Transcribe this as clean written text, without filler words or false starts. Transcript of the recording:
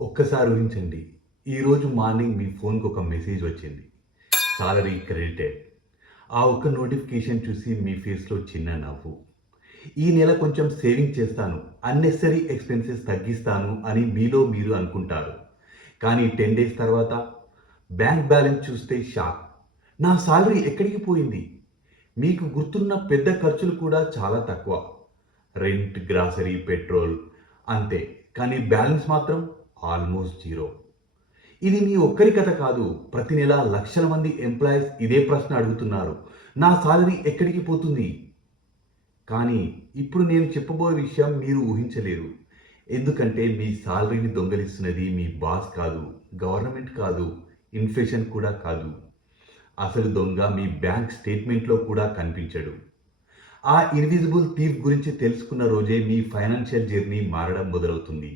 ఒక్కసారి ఊహించండి. ఈరోజు మార్నింగ్ మీ ఫోన్‌కి ఒక మెసేజ్ వచ్చింది. Salary credited. ఆ ఒక్క నోటిఫికేషన్ చూసి మీ ఫేస్‌లో చిన్న నవ్వు. ఈ నెల కొంచెం సేవింగ్ చేస్తాను, అన్నెసెసరీ ఎక్స్‌పెన్సెస్ తగ్గిస్తాను అని మీలో మీరు అనుకుంటారు. కానీ 10 డేస్ తర్వాత బ్యాంక్ బ్యాలెన్స్ చూస్తే షాక్. నా సాలరీ ఎక్కడికి పోయింది? మీకు గుర్తున్న పెద్ద ఖర్చులు కూడా చాలా తక్కువ. రెంట్, గ్రాసరీ, పెట్రోల్ అంతే. కానీ బ్యాలెన్స్ మాత్రం ఆల్మోస్ట్ జీరో. ఇది మీ ఒక్కరి కథ కాదు. ప్రతి నెల లక్షల మంది ఎంప్లాయీస్ ఇదే ప్రశ్న అడుగుతున్నారు. నా సాలరీ ఎక్కడికి పోతుంది? కానీ ఇప్పుడు నేను చెప్పబోయే విషయం మీరు ఊహించలేరు. ఎందుకంటే మీ సాలరీని దొంగిలిస్తున్నది మీ బాస్ కాదు, గవర్నమెంట్ కాదు, ఇన్ఫ్లేషన్ కూడా కాదు. అసలు దొంగ మీ బ్యాంక్ స్టేట్మెంట్‌లో కూడా కనిపించడు. ఆ ఇన్విజిబుల్ థీఫ్ గురించి తెలుసుకున్న రోజే మీ ఫైనాన్షియల్ జర్నీ మారడం మొదలవుతుంది.